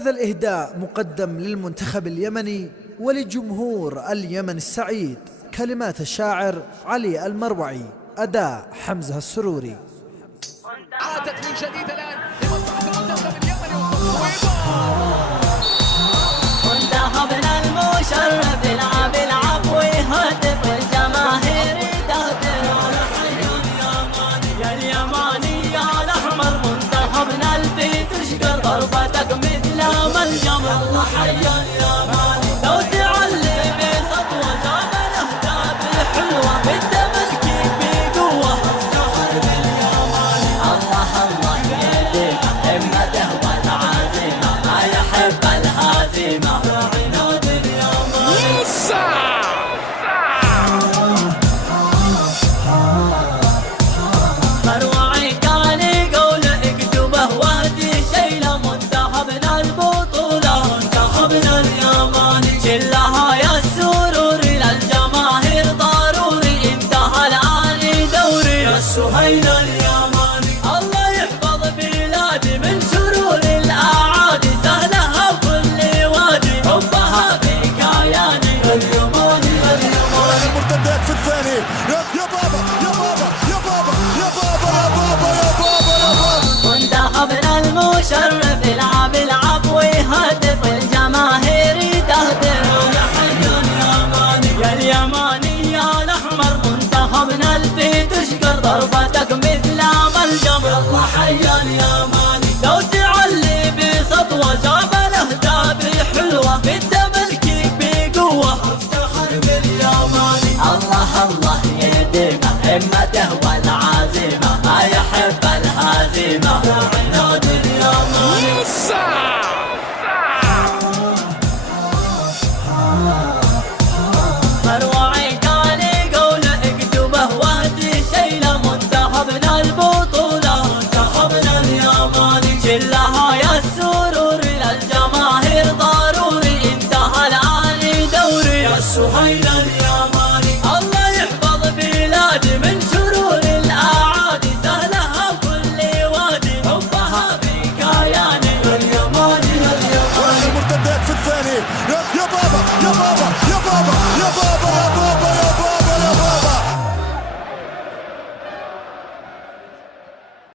هذا الإهداء مقدم للمنتخب اليمني ولجمهور اليمن السعيد. كلمات الشاعر علي المروعي، أداء حمزة السروري. عادت من جديد الآن لمصلحة المنتخب اليمني منتخبنا المشرف يلعب العب ويهدف الجماهير تهدف. يا اليماني يا الأحمر منتخبنا الفي تشكر ضربتك مثل ما الجمر. الله حيا اليماني لو تعلي بسطوة جاب الأهداف الحلوة بالتمكين بقوة. افتخر باليماني الله الله يهديك همته والعزيمة ما يحب الهزيمة. عناد اليماني مروعي كان يقول اكتبه واهدي شيله منتخبنا البطولة. منتخبنا اليماني شلها يا السرور للجماهير ضروري. انتهى الآن دوري يا سهيل اليماني. الله يحفظ بلادي من شرور الأعادي سهلها بكل وادي حبها في كياني. اليماني اليماني المرتدات في الثاني. يا بابا يا بابا يا بابا يا بابا يا بابا يا بابا يا بابا. منتخبنا المشرف يلعب العب ويهدف الجماهير تهدف. يا حي اليماني يا اليماني يا الأحمر منتخبنا الفي تشكر ضربتك مثل ما الجمر. الله حي اليماني لو تعلي بسطوة جاب الأهداف حلوة بالتمكين بقوة. افتخر باليماني الله الله يهديك همته والعزيمة ما يحب الهزيمة.